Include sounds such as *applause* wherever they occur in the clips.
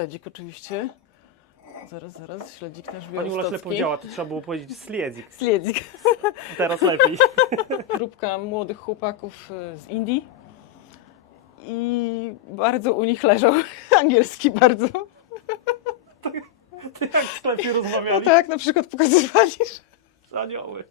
śledzik oczywiście. Zaraz, zaraz, śledzik nasz Pani Ula źle białostocki. powiedziała, to trzeba było powiedzieć sliedzik. Śledzik. *laughs* Teraz lepiej. *laughs* Grupka młodych chłopaków e, z Indii. I bardzo u nich leżał *laughs* angielski bardzo. Ty jak w sklepie No rozmawiali? tak, na przykład pokazywali, że Anioły.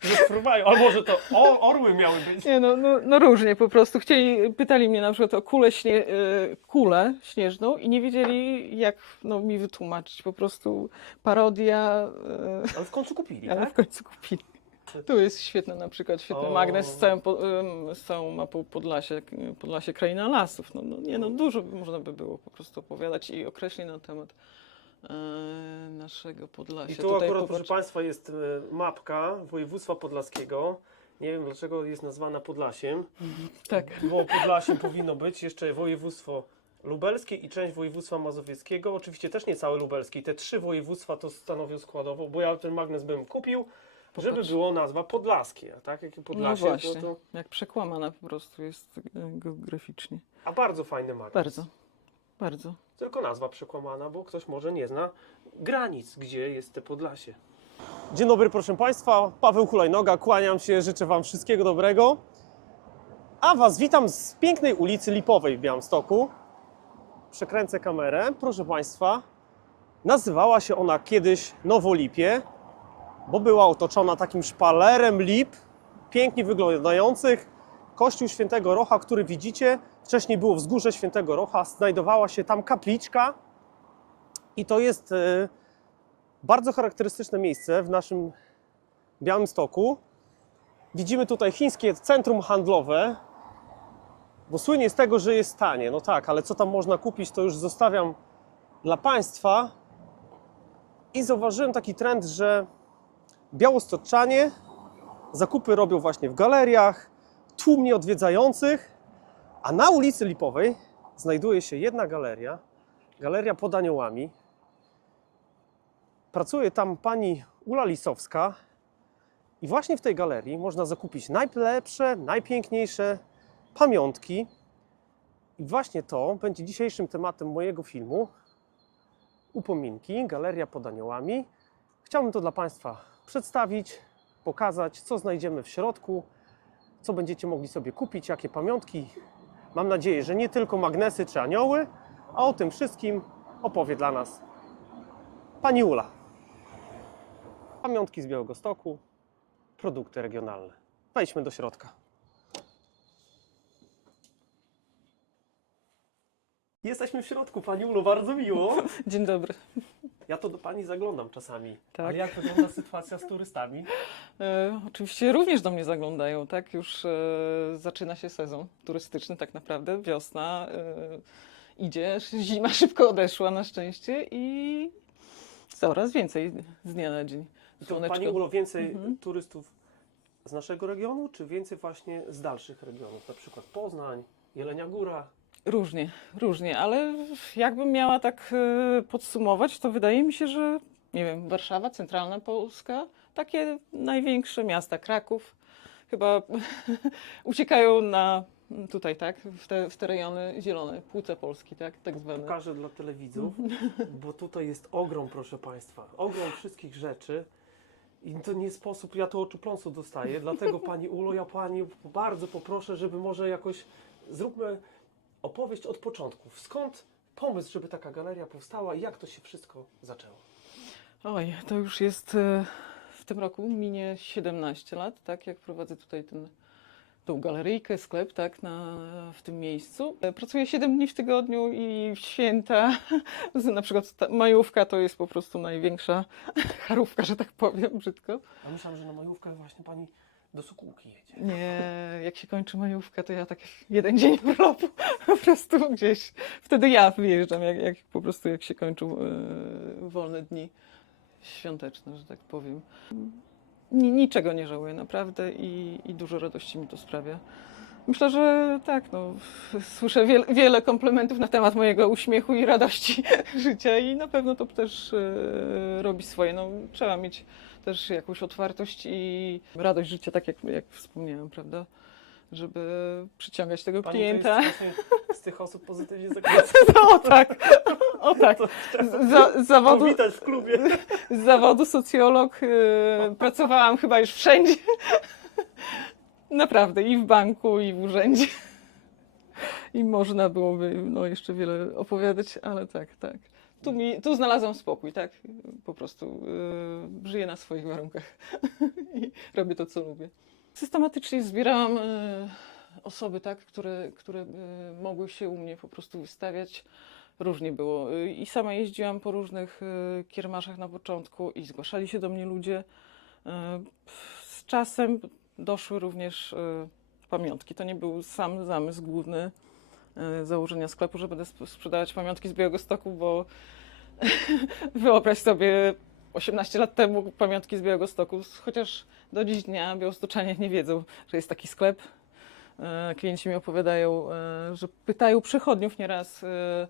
Że fruwają. A może to o, orły miały być? Nie, no, no, no różnie po prostu. Chcieli, pytali mnie na przykład o kulę, śnie, e, kulę śnieżną i nie wiedzieli, jak no, mi wytłumaczyć. Po prostu parodia, Ale w końcu kupili, e, ale tak? w końcu kupili. Tu jest świetny na przykład, świetny O. magnes z całym, z całą mapą Podlasie, Podlasie kraina lasów. No, no, nie, no dużo można by było po prostu opowiadać i określeń na temat e, naszego Podlasia. I tu Tutaj akurat, popatrz- proszę Państwa, jest e, mapka województwa podlaskiego. Nie wiem dlaczego jest nazwana Podlasiem, Tak. bo Podlasiem *laughs* powinno być jeszcze województwo lubelskie i część województwa mazowieckiego. Oczywiście też nie całe lubelskie. Te trzy województwa to stanowią składową, bo ja ten magnes bym kupił, żeby Popatrz. było nazwa Podlaskie. a Tak? Jak No Podlasie, właśnie, to, to... jak przekłamana po prostu jest e, geograficznie. A bardzo fajny magnes. Bardzo, bardzo. Tylko nazwa przekłamana, bo ktoś może nie zna granic, gdzie jest te Podlasie. Dzień dobry, proszę Państwa. Paweł Hulajnoga, kłaniam się, życzę Wam wszystkiego dobrego. A Was witam z pięknej ulicy Lipowej w Białymstoku. Przekręcę kamerę. Proszę Państwa, nazywała się ona kiedyś Nowolipie, bo była otoczona takim szpalerem lip, pięknie wyglądających. Kościół Świętego Rocha, który widzicie, wcześniej było wzgórze Świętego Rocha, znajdowała się tam kapliczka i to jest e, bardzo charakterystyczne miejsce w naszym Białymstoku. Widzimy tutaj chińskie centrum handlowe, bo słynie z tego, że jest tanie. No tak, ale co tam można kupić, to już zostawiam dla Państwa. I zauważyłem taki trend, że białostoczanie zakupy robią właśnie w galeriach, tłumnie odwiedzających, a na ulicy Lipowej znajduje się jedna galeria, galeria pod aniołami. Pracuje tam pani Ula Lisowska i właśnie w tej galerii można zakupić najlepsze, najpiękniejsze pamiątki. I właśnie to będzie dzisiejszym tematem mojego filmu. Upominki, galeria pod aniołami. Chciałbym to dla Państwa przedstawić, pokazać, co znajdziemy w środku, co będziecie mogli sobie kupić, jakie pamiątki. Mam nadzieję, że nie tylko magnesy czy anioły, a o tym wszystkim opowie dla nas pani Ula. Pamiątki z Białegostoku, produkty regionalne. Wejdźmy do środka. Jesteśmy w środku, pani Ulo, bardzo miło. *laughs* Dzień dobry. Ja to do pani zaglądam czasami. Tak. Ale jak wygląda sytuacja z turystami? E, oczywiście również do mnie zaglądają, tak? Już e, zaczyna się sezon turystyczny, tak naprawdę. Wiosna e, idzie, *laughs* zima szybko odeszła na szczęście i coraz więcej z dnia na dzień. Słoneczko. pani Ulo, więcej Mhm. turystów z naszego regionu, czy więcej właśnie z dalszych regionów? Na przykład Poznań, Jelenia Góra. Różnie, różnie, ale jakbym miała tak e, podsumować, to wydaje mi się, że nie wiem, Warszawa, centralna Polska, takie największe miasta, Kraków, chyba *laughs* uciekają na tutaj, tak, w te, w te rejony zielone, płuce Polski, tak, tak zwane. Pokażę dla telewidzów, *laughs* bo tutaj jest ogrom, proszę Państwa. Ogrom wszystkich rzeczy. I to nie sposób, ja to oczupląsu dostaję, dlatego *laughs* Pani Ulo, ja Pani bardzo poproszę, żeby może jakoś zróbmy opowieść od początków. Skąd pomysł, żeby taka galeria powstała i jak to się wszystko zaczęło? Oj, to już jest e, w tym roku minie 17 lat, tak, jak prowadzę tutaj ten, tą galeryjkę, sklep, tak, na, w tym miejscu. E, Pracuję 7 dni w tygodniu i w święta, *laughs* na przykład majówka to jest po prostu największa *laughs* charówka, że tak powiem brzydko. Ja myślałem, że na majówkę właśnie Pani do Sokółki jedzie. Nie, jak się kończy majówka, to ja tak jeden dzień urlopu *laughs* po prostu gdzieś, wtedy ja wyjeżdżam, jak, jak po prostu jak się kończą e, wolne dni świąteczne, że tak powiem. Ni, niczego nie żałuję naprawdę i, i dużo radości mi to sprawia. Myślę, że tak, no, *laughs* słyszę wiele, wiele komplementów na temat mojego uśmiechu i radości *laughs* życia i na pewno to też e, robi swoje. No, trzeba mieć też jakąś otwartość i radość życia, tak jak, jak wspomniałam, prawda? żeby przyciągać tego Pani klienta. to jest właśnie z tych osób pozytywnie zakręconych. *laughs* o tak, o tak. Z zawodu, Powitać w klubie. z zawodu socjolog y, pracowałam chyba już wszędzie. Naprawdę, i w banku, i w urzędzie. I można byłoby no, jeszcze wiele opowiadać, ale tak, tak. Tu, mi, tu znalazłam spokój, tak? Po prostu y, żyję na swoich warunkach *laughs* i robię to, co lubię. Systematycznie zbierałam y, osoby, tak, które, które y, mogły się u mnie po prostu wystawiać. Różnie było. Y, I sama jeździłam po różnych y, kiermaszach na początku i zgłaszali się do mnie ludzie. Y, Z czasem doszły również pamiątki. To nie był sam zamysł główny założenia sklepu, że będę sp- sprzedawać pamiątki z Białegostoku, bo *laughs* wyobraź sobie 18 lat temu pamiątki z Białegostoku, chociaż do dziś dnia białostoczanie nie wiedzą, że jest taki sklep. E, Klienci mi opowiadają, e, że pytają przechodniów nieraz, e,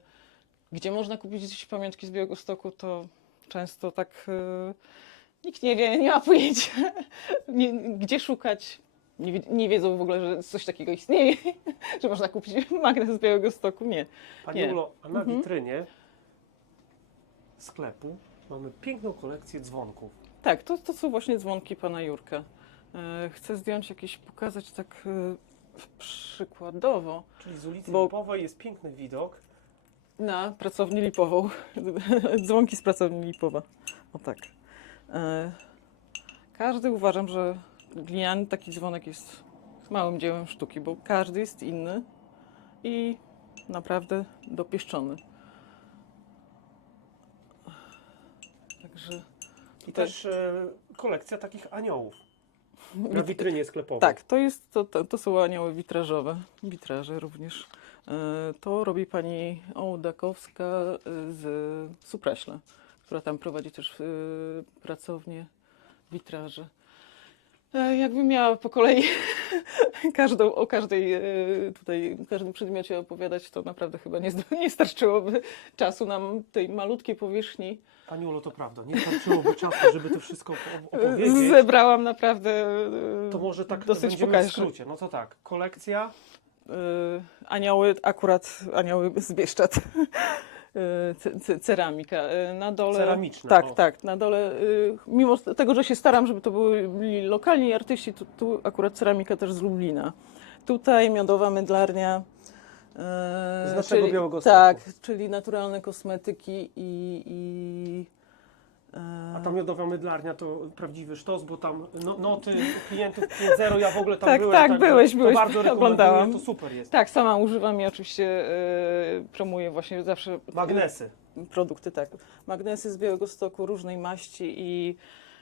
gdzie można kupić pamiątki z Białegostoku, to często tak e, nikt nie wie, nie ma pojęcia, *laughs* gdzie szukać. Nie, wi- nie wiedzą w ogóle, że coś takiego istnieje, *laughs* że można kupić *laughs* magnes z Białegostoku. Nie. Pani Nie. Ulo, a na Mhm. witrynie sklepu mamy piękną kolekcję dzwonków. Tak, to, to są właśnie dzwonki pana Jurka. E, Chcę zdjąć jakieś, pokazać tak e, przykładowo Czyli z ulicy Bo- Lipowej jest piękny widok. na pracownię Lipową. *laughs* Dzwonki z pracowni Lipowa. O tak. E, Każdy uważam, że gliniany taki dzwonek jest małym dziełem sztuki, bo każdy jest inny i naprawdę dopieszczony. Także I Tutaj- też e, kolekcja takich aniołów *laughs* na witrynie sklepowej. Tak, to, jest, to, to, to są anioły witrażowe, witraże również. E, To robi pani Ołdakowska e, z Supraśla, która tam prowadzi też e, pracownię witraży. E, Jakbym miała po kolei *laughs* każdą, o każdej e, tutaj, każdym przedmiocie opowiadać, to naprawdę chyba nie, nie starczyłoby czasu nam tej malutkiej powierzchni. Pani to prawda, nie starczyłoby czasu, żeby to wszystko op- opowiedzieć. Zebrałam naprawdę e, To może tak dosyć będziemy w skrócie. No to tak, kolekcja, anioły, akurat anioły z Bieszczad. Ce- Ceramika. Y, Na dole. Ceramiczna, Tak, o. tak. Na dole, y, mimo tego, że się staram, żeby to byli lokalni artyści, to tu akurat ceramika też z Lublina. Tutaj miodowa mydlarnia. Z naszego czyli- Białegostoku. Tak, czyli naturalne kosmetyki i. i a ta miodowa mydlarnia to prawdziwy sztos, bo tam no, noty klientów *laughs* 5.0, ja w ogóle tam Tak, byłem. tak, także byłeś, to byłeś, bardzo rekomenduję, oglądałam. to super jest. Tak, sama używam i oczywiście y, promuję właśnie zawsze Magnesy, produkty, tak. Magnesy z Białegostoku, różnej maści i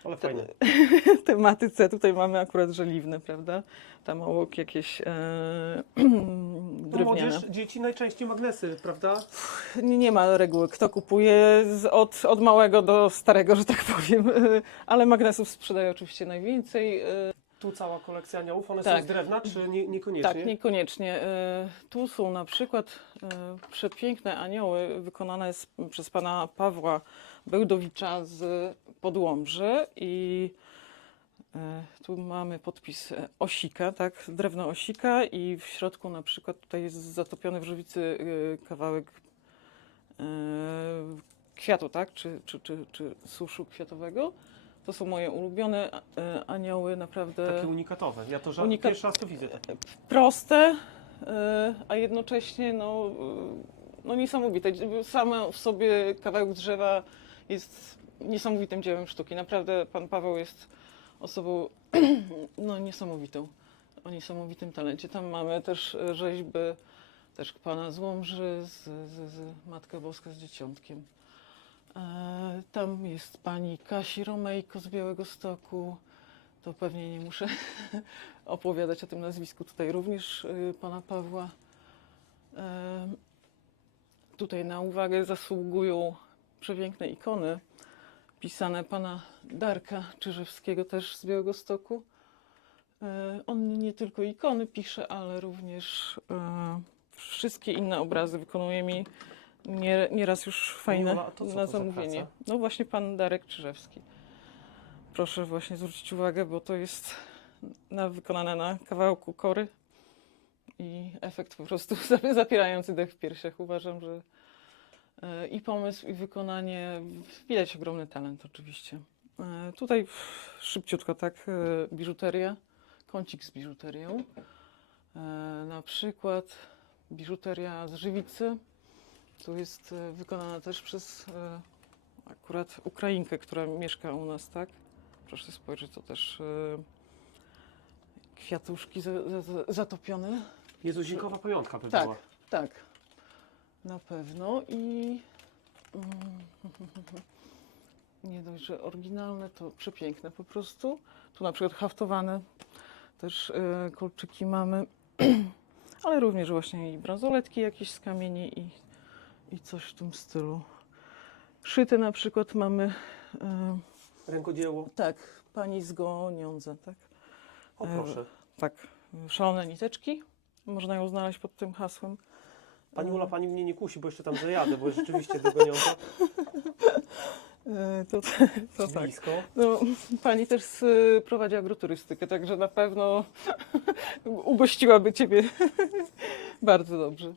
ale fajne. *laughs* tematyce. Tutaj mamy akurat żeliwne, prawda? Tam obok jakieś e, *clears throat* No, drewniane. młodzież, dzieci najczęściej magnesy, prawda? Nie, nie ma reguły, kto kupuje z, od, od małego do starego, że tak powiem. *laughs* Ale magnesów sprzedaje oczywiście najwięcej. E, Tu cała kolekcja aniołów, one Tak. są z drewna, czy nie, niekoniecznie? Tak, niekoniecznie. E, Tu są na przykład e, przepiękne anioły wykonane z, przez pana Pawła Bełdowicza z Podłomży i e, tu mamy podpis osika, tak, drewno osika i w środku na przykład tutaj jest zatopiony w żywicy e, kawałek e, kwiatu, tak, czy, czy, czy, czy suszu kwiatowego. To są moje ulubione anioły, naprawdę Takie unikatowe. Ja to ża- Unikat- pierwszy raz to widzę. Takie. proste, a jednocześnie no, no niesamowite. Samo w sobie kawałek drzewa jest niesamowitym dziełem sztuki. Naprawdę pan Paweł jest osobą *clears throat* no, niesamowitą, o niesamowitym talencie. Tam mamy też e, rzeźby też pana z Łomży, z, z, z Matka Boska z Dzieciątkiem. E, Tam jest pani Kasi Romejko z Białegostoku. To pewnie nie muszę *laughs* opowiadać o tym nazwisku. Tutaj również y, pana Pawła. Em, Tutaj na uwagę zasługują przepiękne ikony pisane pana Darka Czyżewskiego też z Białegostoku. E, On nie tylko ikony pisze, ale również e, wszystkie inne obrazy wykonuje mi nie, nieraz już fajne Miła, to na za zamówienie. praca? No właśnie pan Darek Czyżewski. Proszę właśnie zwrócić uwagę, bo to jest na, wykonane na kawałku kory i efekt po prostu *laughs* zapi- zapierający dech w piersiach. Uważam, że i pomysł, i wykonanie, widać ogromny talent oczywiście. E, Tutaj pff, szybciutko, tak, e, biżuteria, kącik z biżuterią. E, Na przykład biżuteria z żywicy. Tu jest e, wykonana też przez e, akurat Ukrainkę, która mieszka u nas, tak? Proszę spojrzeć, to też e, kwiatuszki za, za, za, zatopione. Jezusinkowa pajątka by Tak. była. Tak, na pewno i mm, *laughs* nie dość, że oryginalne, to przepiękne po prostu. Tu na przykład haftowane też e, kolczyki mamy, *clears throat* ale również właśnie i bransoletki jakieś z kamieni i, i coś w tym stylu. Szyte na przykład mamy, e, Rękodzieło. tak, pani z Goniądza, tak? O E, proszę. Tak, szalone niteczki, można ją znaleźć pod tym hasłem. Pani Ula, pani mnie nie kusi, bo jeszcze tam zajadę, bo jest rzeczywiście dogoniąca *laughs* E, To, to tak. blisko. No, pani też y, prowadzi agroturystykę, także na pewno *laughs* ugościłaby ciebie *laughs* bardzo dobrze.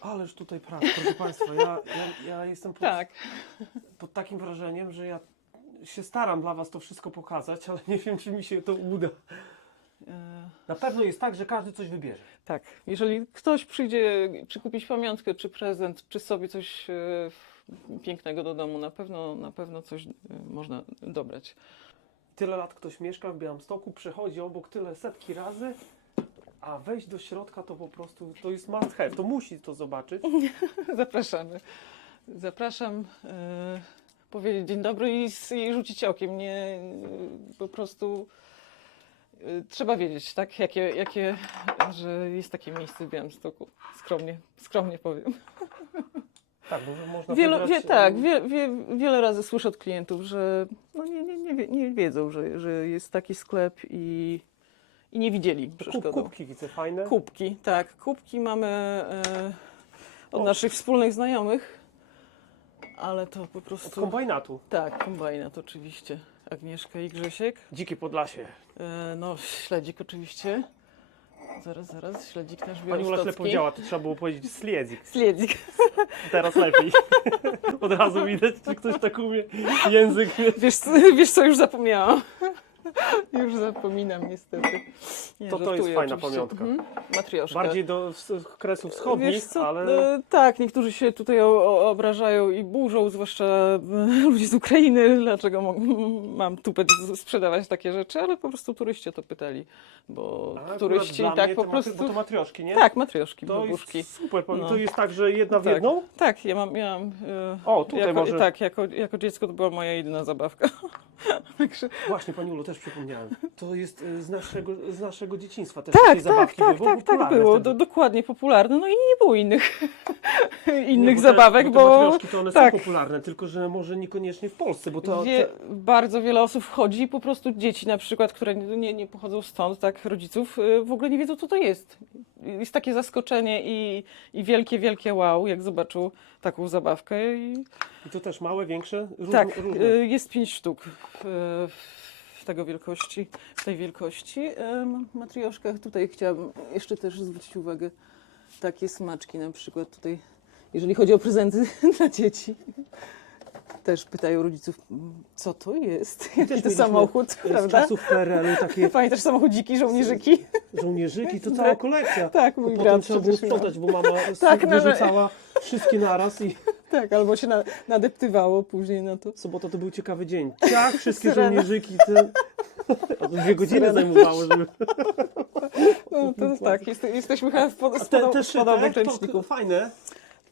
Ależ tutaj praca, proszę Państwa, ja, ja, ja jestem pod, Tak. pod takim wrażeniem, że ja się staram dla Was to wszystko pokazać, ale nie wiem, czy mi się to uda. E, Na pewno jest tak, że każdy coś wybierze. Tak, jeżeli ktoś przyjdzie, czy kupić pamiątkę, czy prezent, czy sobie coś e, pięknego do domu, na pewno, na pewno coś e, można dobrać. Tyle lat ktoś mieszka w Białymstoku, przechodzi obok tyle setki razy, a wejść do środka to po prostu, to jest must have, to musi to zobaczyć. *laughs* Zapraszamy. Zapraszam powiedzieć dzień dobry i, i rzucić okiem. Nie, po prostu trzeba wiedzieć, tak, jakie, jakie, że jest takie miejsce w Białymstoku. Skromnie, skromnie powiem. Tak, bo można Wielu, wybrać, wie, tak, em, wie, wie, wiele razy słyszę od klientów, że no nie, nie, nie, nie wiedzą, że, że jest taki sklep i, i nie widzieli przeszkodą. kubki widzę fajne. Kubki, tak. Kubki mamy e, od O. naszych wspólnych znajomych, ale to po Od prostu... kombajnatu. Tak, kombajnat oczywiście. Agnieszka i Grzesiek. Dzikie Podlasie. E, no, śledzik oczywiście. Zaraz, zaraz, śledzik nasz Pani Ula źle białostocki. powiedziała, to trzeba było powiedzieć sliedzik. Śledzik. Teraz lepiej. Od razu widać, czy ktoś tak umie. Język. Wiesz, wiesz co, już zapomniałam. *laughs* Już zapominam niestety. Nie, To to jest fajna pamiątka. Mhm. Matrioszka. Bardziej do kresów wschodnich, Wiesz co, ale e, tak, niektórzy się tutaj o, o, obrażają i burzą, zwłaszcza e, *laughs* ludzie z Ukrainy, dlaczego mo- *laughs* mam tupet z- sprzedawać takie rzeczy, ale po prostu turyści o to pytali, bo A, akurat turyści dla tak mnie po te matry- prostu... Bo to matrioszki, nie? Tak, matrioszki, To babuszki. jest super. No. To jest tak, że jedna w Tak. jedną? Tak, ja mam, ja mam e, O, tutaj jako, może. tak, jako, jako dziecko to była moja jedyna zabawka. *laughs* Także, Właśnie, Pani Ulo, też przypomniałem. To jest e, z naszego, z naszego dzieciństwa też tak, takie tak, zabawki tak, były tak, tak było, do, dokładnie popularne, no i nie było innych, *laughs* Nie, innych bo te- zabawek, bo... Te bo... matrioszki to one tak. są popularne, tylko że może niekoniecznie w Polsce, bo to... Wie, Bardzo wiele osób wchodzi i po prostu dzieci na przykład, które nie, nie, nie pochodzą stąd, tak, rodziców, y, w ogóle nie wiedzą, co to jest. Jest takie zaskoczenie i, i wielkie, wielkie wow, jak zobaczą taką zabawkę. I, I to też małe, większe, różne. tak, różne. y, jest pięć sztuk w, w tego wielkości, w tej wielkości. Em, Matrioszkach tutaj chciałabym jeszcze też zwrócić uwagę, takie smaczki na przykład tutaj, jeżeli chodzi o prezenty *laughs* dla dzieci. Też pytają rodziców, "Mm, co to jest? Jaki to mieliśmy, samochód, Z prawda? czasów PRL-u takie *laughs* Pamiętasz samochodziki, żołnierzyki? żołnierzyki, to cała kolekcja. Tak, mój potem trzeba było sprzątać, bo mama Tak, tak, no, wyrzucała wszystkie naraz i Tak, albo się na, nadeptywało później na to. sobota to był ciekawy dzień. Tak, wszystkie Syrena. żołnierzyki. Te... *laughs* A to dwie godziny Syrena. zajmowało, żeby... No, to tak, jest, jesteśmy chyba w, pod, z te, te podobnych szyte, to fajne.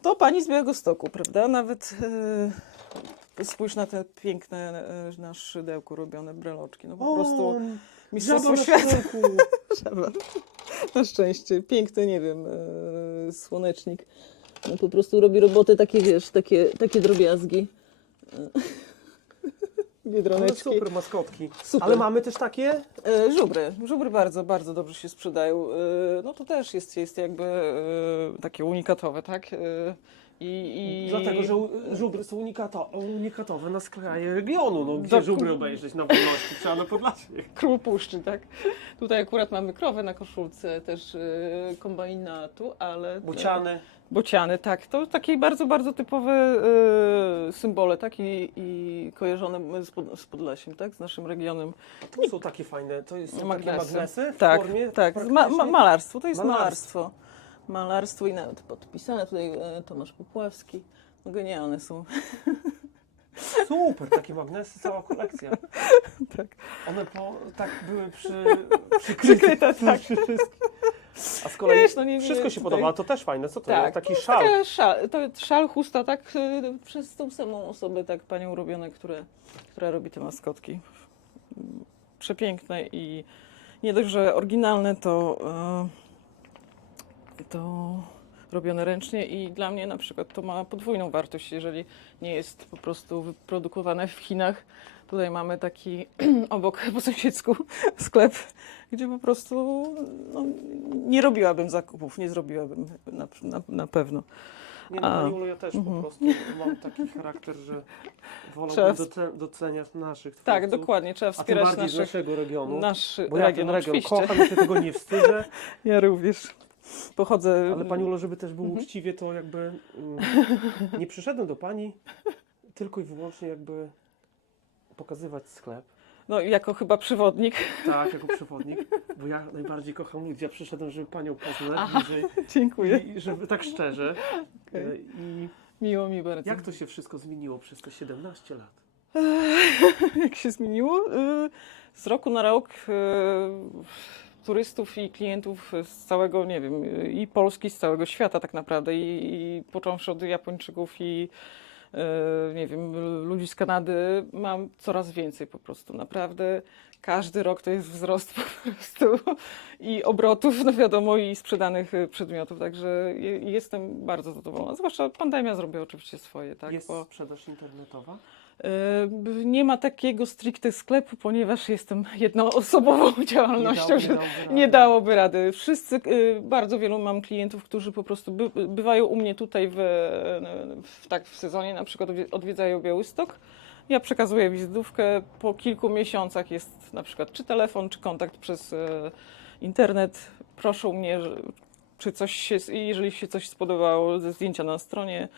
To pani z Białego Stoku, prawda? Nawet e, spójrz na te piękne e, na szydełku robione breloczki. No po prostu mistrzostwo żaba na świata. Trzeba. *laughs* Na szczęście. Piękny, nie wiem, e, słonecznik. No po prostu robi roboty takie, wiesz, takie, takie drobiazgi. *laughs* Ale Biedroneczki. super maskotki. Super. Ale mamy też takie... E, żubry. Żubry bardzo, bardzo dobrze się sprzedają. E, no to też jest, jest jakby e, takie unikatowe, tak? E, I, i... Dlatego, że u- żubry są unikato, unikatowe na skraje regionu. No, gdzie Dokładnie. żubry obejrzeć na wolności? Trzeba na Podlasie. Król puszczy, tak? Tutaj akurat mamy krowę na koszulce, też y, kombinatu, ale... Bociany. Bociany, tak. To takie bardzo, bardzo typowe y, symbole, tak? I, i kojarzone z, pod, z Podlasiem, tak? Z naszym regionem. Tu są takie fajne, to jest, są takie magnesy w tak, formie tak. Ma, ma, praktycznie- malarstwo, to jest Malarstwo. malarstwo. Malarstwo i nawet podpisane tutaj e, Tomasz Popławski. No genialne są. *laughs* Super, takie magnesy, cała kolekcja. *laughs* Tak. One po, tak były przy, *laughs* Przykryte, tak. przy wszystkim. A z kolei Wiesz, no nie- wszystko nie- się tutaj- podoba, to też fajne. Co to Tak, jest? Taki to szal. Szal, to szal chusta, tak? y, Przez tą samą osobę, tak, panią robione, które, która robi te maskotki. Przepiękne i nie dość, że oryginalne, to, y, to robione ręcznie i dla mnie na przykład to ma podwójną wartość, jeżeli nie jest po prostu wyprodukowane w Chinach. Tutaj mamy taki *clears throat* obok po sąsiedzku *laughs* sklep, gdzie po prostu no, nie robiłabym zakupów, nie zrobiłabym na, na, na pewno. Nie no, A. Pani Ulu, ja też Mhm. po prostu mam taki charakter, że Trzeba wolałbym w- doce- doceniać naszych Tak, twórców, dokładnie, trzeba A tym wspierać z naszych, naszego regionu. nasz Bo ja region, ten region oczywiście. kocham, ja się tego nie wstydzę, *laughs* Ja również pochodzę. ale Pani Ulo, żeby też było Mhm. uczciwie, to jakby mm, nie przyszedłem do Pani tylko i wyłącznie jakby pokazywać sklep. No, jako chyba przewodnik. Tak, jako przewodnik, bo ja najbardziej kocham ludzi. Ja przyszedłem, żeby Panią poznać Aha. bliżej Dziękuję. i żeby tak szczerze. E, I Miło mi bardzo. jak to się wszystko zmieniło przez te 17 lat? *laughs* Jak się zmieniło? Y, Z roku na rok y, turystów i klientów z całego, nie wiem, i Polski, z całego świata tak naprawdę, i, i począwszy od Japończyków i y, nie wiem, ludzi z Kanady, mam coraz więcej po prostu, naprawdę. Każdy rok to jest wzrost po prostu i obrotów, no wiadomo, i sprzedanych przedmiotów, także je- jestem bardzo zadowolona. Zwłaszcza pandemia zrobiła oczywiście swoje, tak? Jest bo- sprzedaż internetowa? Nie ma takiego stricte sklepu, ponieważ jestem jednoosobową działalnością, że dałoby nie dałoby rady. Wszyscy, e, bardzo wielu mam klientów, którzy po prostu by, bywają u mnie tutaj w, w, tak w sezonie, na przykład odwie- odwiedzają Białystok. Ja przekazuję wizytówkę, po kilku miesiącach jest na przykład czy telefon, czy kontakt przez e, internet. Proszą mnie, że, czy coś się, jeżeli się coś spodobało ze zdjęcia na stronie,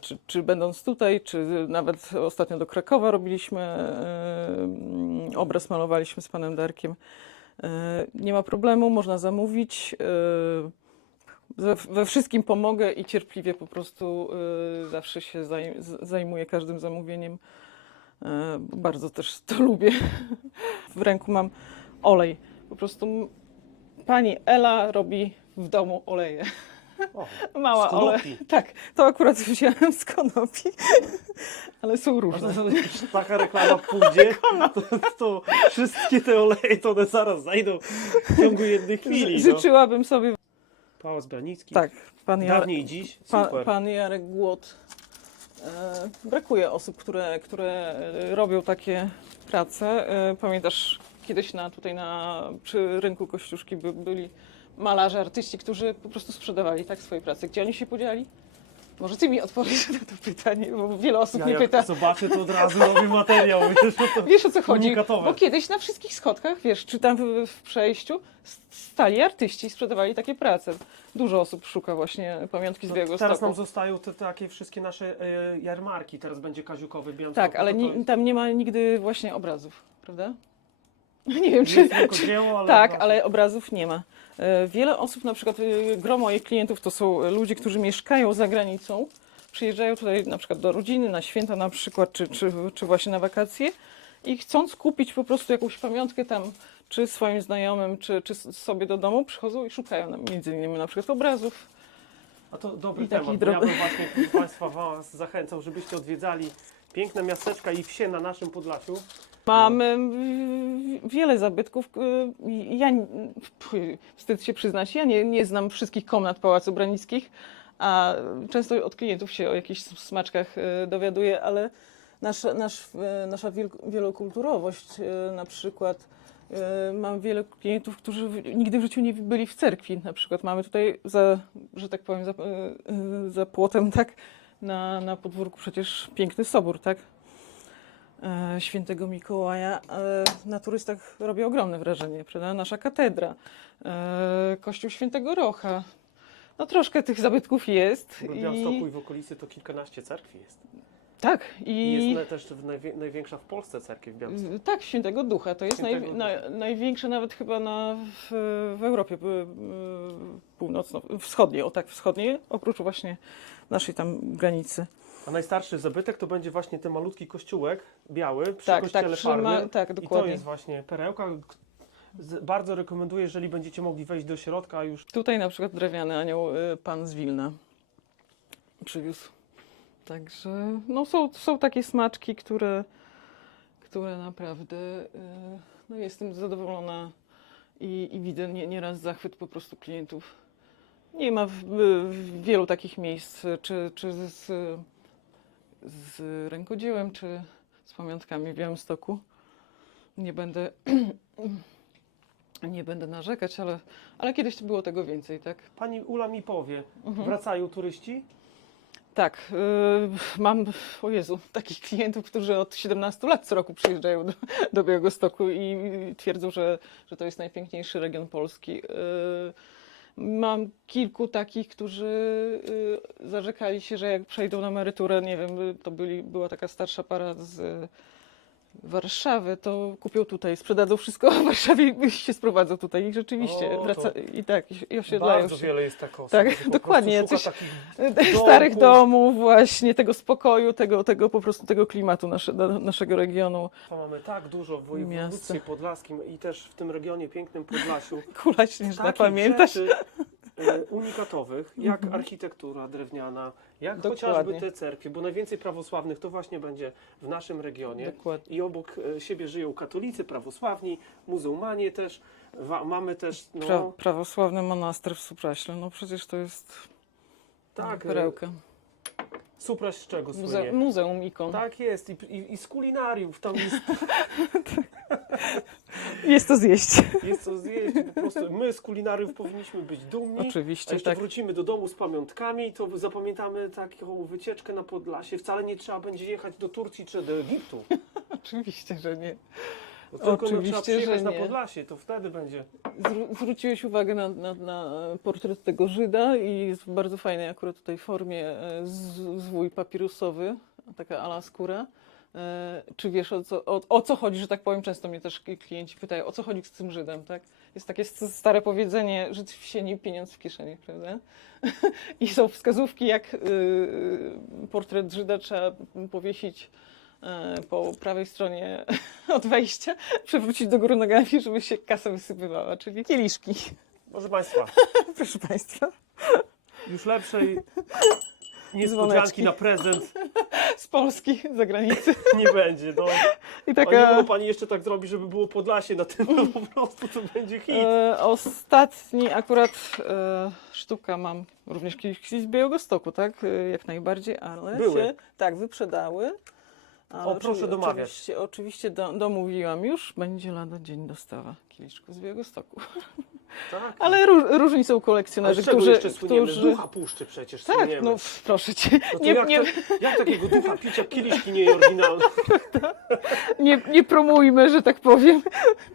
czy, czy będąc tutaj, czy nawet ostatnio do Krakowa robiliśmy e, mm, obraz, malowaliśmy z panem Darkiem. E, Nie ma problemu, można zamówić. e, We, wszystkim pomogę i cierpliwie po prostu e, zawsze się zajmuję każdym zamówieniem. E, Bardzo też to *laughs* lubię. W ręku mam olej. Po prostu pani Ela robi w domu oleje. O, *laughs* Mała konopi. Tak, to akurat wziąłem z konopi, *laughs* ale są różne. jak taka reklama pójdzie, *laughs* to, to wszystkie te oleje to one zaraz zajdą w ciągu jednej chwili. No. Życzyłabym sobie, Pałac Branicki. tak, pan, Jarek, Dawniej dziś. pan, Super. pan Jarek Głod. E, brakuje osób, które, które e, robią takie prace. E, pamiętasz, kiedyś na, tutaj na, przy rynku Kościuszki by, byli malarze, artyści, którzy po prostu sprzedawali tak swoje prace. Gdzie oni się podzieli? Może ty mi odpowiesz na to pytanie, bo wiele osób Ja mnie pyta. zobaczę, to od razu robię materiał. Wiesz, no to Wiesz o co chodzi? Unikatowe. Bo kiedyś na wszystkich schodkach, wiesz, czy tam w, w przejściu stali artyści i sprzedawali takie prace. Dużo osób szuka właśnie pamiątki z No, teraz nam zostają te takie wszystkie nasze e, jarmarki. Teraz będzie Kaziukowy, Białymstoku. Tak, ale ni, tam nie ma nigdy właśnie obrazów, prawda? *laughs* Nie wiem, czy... Tylko dzieło, ale... Tak, ale obrazów nie ma. E, Wiele osób, na przykład e, gro moich klientów to są ludzie, którzy mieszkają za granicą, przyjeżdżają tutaj na przykład do rodziny, na święta na przykład, czy, czy, czy właśnie na wakacje i chcąc kupić po prostu jakąś pamiątkę tam, czy swoim znajomym, czy, czy sobie do domu, przychodzą i szukają między innymi na przykład obrazów. A to dobry I temat, bo ja bym właśnie *laughs* Państwa Was zachęcał, żebyście odwiedzali piękne miasteczka i wsie na naszym Podlasiu. Mamy y, wiele zabytków. y, Ja, wstyd się przyznać, ja nie, nie znam wszystkich komnat Pałacu Branickich, a często od klientów się o jakichś smaczkach y, dowiaduję, ale nasza, nasz, y, nasza wiel- wielokulturowość, na przykład Mam wiele klientów, którzy nigdy w życiu nie byli w cerkwi. Na przykład mamy tutaj, za, że tak powiem, za, za płotem, tak, na, na podwórku przecież piękny sobór, tak, świętego Mikołaja. E, Na turystach robi ogromne wrażenie, prawda? Nasza katedra, e, kościół świętego Rocha. No troszkę tych zabytków jest. W Białymstoku i w okolicy to kilkanaście cerkwi jest. Tak, I i... jest też najwie, największa w Polsce cerkiew. Z- Tak, Świętego Ducha. To jest naj, na, największe nawet chyba na, w, w Europie y, y, północno, wschodniej, o tak, wschodniej, oprócz właśnie naszej tam granicy. A najstarszy zabytek to będzie właśnie ten malutki kościółek biały przy Tak, kościele tak, tak, I to dokładnie. jest właśnie perełka. Bardzo rekomenduję, jeżeli będziecie mogli wejść do środka już. Tutaj na przykład drewniany anioł y, pan z Wilna przywiózł. Także no są, są takie smaczki, które, które naprawdę y, no jestem zadowolona i, i widzę nie, nieraz zachwyt po prostu klientów. Nie ma w, w wielu takich miejsc, czy, czy z, z rękodziełem, czy z pamiątkami w Białymstoku. Nie będę, *clears throat* nie będę narzekać, ale, ale kiedyś było tego więcej, tak? Pani Ula mi powie, Mhm. wracają turyści? Tak, yy, mam, o Jezu, takich klientów, którzy od 17 lat co roku przyjeżdżają do, do Białegostoku i twierdzą, że, że to jest najpiękniejszy region Polski. Yy, Mam kilku takich, którzy yy, zarzekali się, że jak przejdą na emeryturę, nie wiem, to byli, była taka starsza para z Warszawy, to kupią tutaj, sprzedadzą wszystko w Warszawie i się sprowadzą tutaj. I rzeczywiście O, wraca, i tak, i- i osiedlają Bardzo się. wiele jest tak osób. Tak, dokładnie, takich *laughs* starych domów, właśnie tego spokoju, tego, tego po prostu tego klimatu nasze, na- naszego regionu. To mamy tak dużo w Miasta. województwie podlaskim i też w tym regionie pięknym Podlasiu. *laughs* Kula śnieżna, Takich pamiętasz? rzeczy, unikatowych, jak Mhm. architektura drewniana, jak Dokładnie. chociażby te cerkwie, bo najwięcej prawosławnych to właśnie będzie w naszym regionie. Dokładnie. I obok e, siebie żyją katolicy, prawosławni, muzułmanie też. Wa- mamy też, no Pra, prawosławny monaster w Supraśle, no przecież to jest tak, e, perełka. Supraś z czego Muze, słynie? muzeum ikon. Tak jest, I, i, i z kulinariów, tam jest, *laughs* Jest to zjeść. jest co zjeść, po prostu my z kulinariów powinniśmy być dumni. A Oczywiście, jeszcze tak. wrócimy do domu z pamiątkami, to zapamiętamy taką wycieczkę na Podlasie. Wcale nie trzeba będzie jechać do Turcji czy do Egiptu. *laughs* Oczywiście, że nie. No tylko no, trzeba Oczywiście, przyjechać na. Podlasie, to wtedy będzie. Zwró- zwróciłeś uwagę na, na, na portret tego Żyda i jest w bardzo fajnej akurat tutaj formie e, z- zwój papirusowy, taka ala skóra. E, Czy wiesz o co, o, o co chodzi, że tak powiem? Często mnie też klienci pytają, o co chodzi z tym Żydem, tak? Jest takie s- stare powiedzenie, Żyd w sieni, pieniądz w kieszeni, prawda? *laughs* I są wskazówki, jak y, y, portret Żyda trzeba powiesić po prawej stronie *laughs* od wejścia, przewrócić do góry nogami, żeby się kasa wysypywała, czyli kieliszki. Proszę Państwa, *laughs* Proszę Państwa. już lepszej niespodzianki Dzwoneczki. na prezent Z Polski, z zagranicy. *laughs* nie będzie. No. I A taka było Pani jeszcze tak zrobi, żeby było Podlasie na tym, no po prostu to będzie hit. e, ostatni akurat e, sztuka mam również kieliszki z Białegostoku, tak? E, jak najbardziej, ale Były. się tak wyprzedały. Ale O, proszę domawiać. Oczywiście, oczywiście do, domówiłam już, będzie lada dzień dostawa kieliszków z Białegostoku. Tak. Ale róż, różni są Ale kolekcjonerzy, czego którzy... jeszcze słyniemy? Którzy... ducha puszczy przecież Tak, słyniemy. no proszę cię. No nie, jak, nie, to, jak takiego ducha picia kieliszki nieoryginalne? *laughs* nie, nie promujmy, że tak powiem,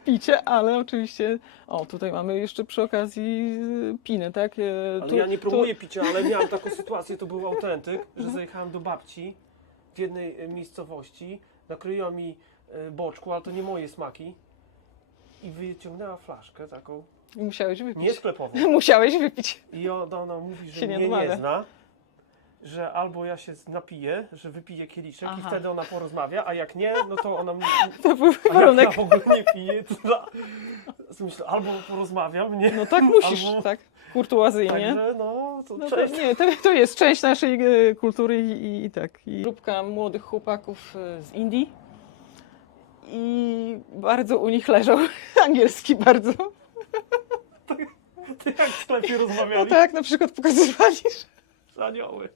picia, ale oczywiście. O, tutaj mamy jeszcze przy okazji y, piny, tak? E, Ale tu- ja nie tu- promuję picia, ale miałem taką sytuację, to był autentyk, że zajechałem do babci w jednej e, miejscowości, nakroiła mi e, boczku, ale to nie moje smaki i wyciągnęła flaszkę taką, Musiałeś wypić. nie sklepową. *laughs* Musiałeś wypić. I ona, ona mówi, że nie mnie nie zna, że albo ja się napiję, że wypiję kieliszek i Aha. wtedy ona porozmawia, a jak nie, no to ona mi... *laughs* To był A warunek. jak ja w ogóle nie piję, to za... *laughs* myślę, albo porozmawiam, nie? No tak musisz, Albo- tak? Kurtuazyjnie. Także no, to No to, nie, to, to jest część naszej e, kultury i, i, tak. I grupka młodych chłopaków e, z Indii. I bardzo u nich leżał *laughs* angielski bardzo. Ty jak w sklepie *laughs* No rozmawiali? tak, na przykład pokazywali, że Anioły.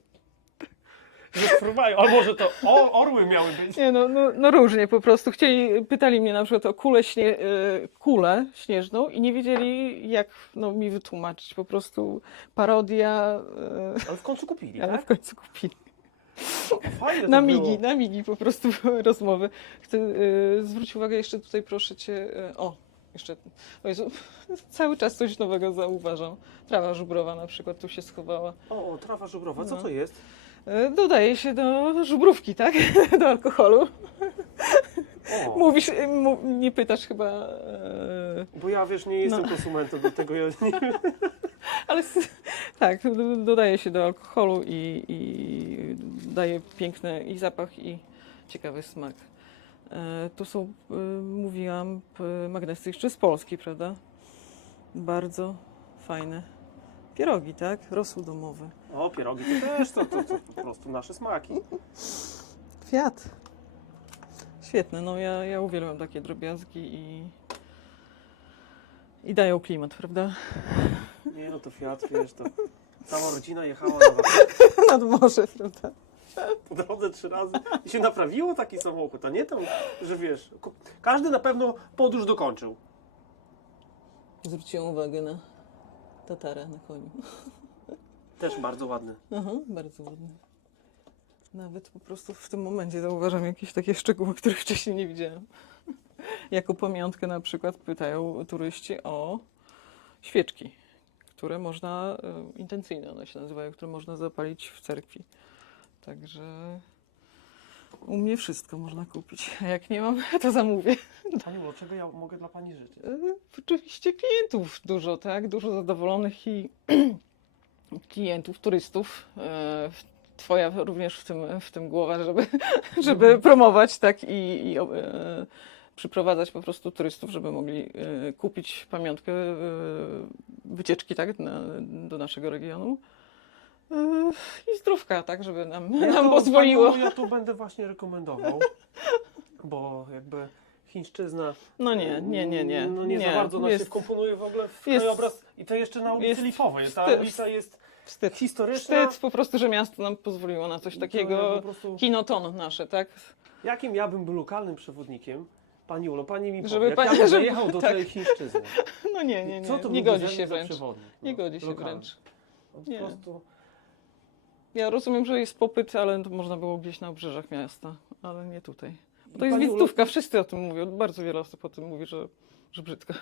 Że spływają. A może to o, orły miały być? Nie, no, no, no różnie po prostu. Chcieli, pytali mnie na przykład o kulę, śnie, e, kulę śnieżną i nie wiedzieli, jak no, mi wytłumaczyć. Po prostu parodia, Ale w końcu kupili, e, ale tak? w końcu kupili. Fajne Na było. migi, na migi po prostu były rozmowy. Chcę e, zwróć uwagę jeszcze tutaj, proszę cię. e, o, jeszcze. O Jezu, *laughs* cały czas coś nowego zauważam. Trawa żubrowa na przykład tu się schowała. O, o, trawa żubrowa, co No. to jest? E, Dodaje się do żubrówki, tak? *laughs* Do alkoholu. O, Mówisz, e, mu, nie pytasz chyba. e, bo ja wiesz, nie jestem No. konsumentem do tego. Ja nie... *laughs* Ale s- tak, do- dodaje się do alkoholu i, i daje piękny i zapach, i ciekawy smak. E, tu są, e, mówiłam, p- magnesy jeszcze z Polski, prawda? Bardzo fajne. Pierogi, tak? Rosół domowy. O, pierogi to też to, to, to po prostu nasze smaki. Kwiat. Świetne, no ja, ja uwielbiam takie drobiazgi i, i dają klimat, prawda? Nie no, to Fiat, wiesz, to cała rodzina jechała na wakacje Nad morze, prawda? po drodze trzy razy i się naprawiło taki samochód, a nie tam, że wiesz, każdy na pewno podróż dokończył. Zwróciłam uwagę na tatara na koniu. Też bardzo ładny. Aha, bardzo ładny. Nawet po prostu w tym momencie zauważam jakieś takie szczegóły, których wcześniej nie widziałam. *laughs* Jako pamiątkę na przykład pytają turyści o świeczki, które można, e, intencyjne one się nazywają, które można zapalić w cerkwi. Także u mnie wszystko można kupić. A jak nie mam, *laughs* to zamówię. Pani Ulo, czego ja mogę dla Pani życzyć? E, Oczywiście klientów dużo, tak? Dużo zadowolonych i *clears throat* klientów, turystów. E, Twoja również w tym, w tym głowa, żeby, żeby promować, tak? I, i e, przyprowadzać po prostu turystów, żeby mogli e, kupić pamiątkę wycieczki, tak? Na, do naszego regionu. I zdrówka, tak? Żeby nam, Ja nam to, pozwoliło. Ja tu będę właśnie rekomendował, bo jakby chińszczyzna No nie, nie, nie, nie. no nie, za bardzo nas jest się wkomponuje w ogóle w jest- krajobraz i to jeszcze na ulicy jest Lipowej. Ta ulica jest wstyd. historyczna. Wstyd po prostu, że miasto nam pozwoliło na coś takiego. po prostu, Kinoton nasze, tak? jakim ja bym był lokalnym przewodnikiem, Pani Ulo, Pani mi powie, Żeby jak pani- ja żeby- dojechał do *laughs* tak. tej chińszczyzny. *laughs* No nie, nie, nie. Co to nie godzi się wręcz. przewodnik, Nie no, godzi się lokalny. wręcz. Po Nie. prostu Ja rozumiem, że jest popyt, ale to można było gdzieś na obrzeżach miasta, ale nie tutaj. Bo to jest Pani Ulo, wizytówka, wszyscy o tym mówią. Bardzo wiele osób o tym mówi, że, że brzydko.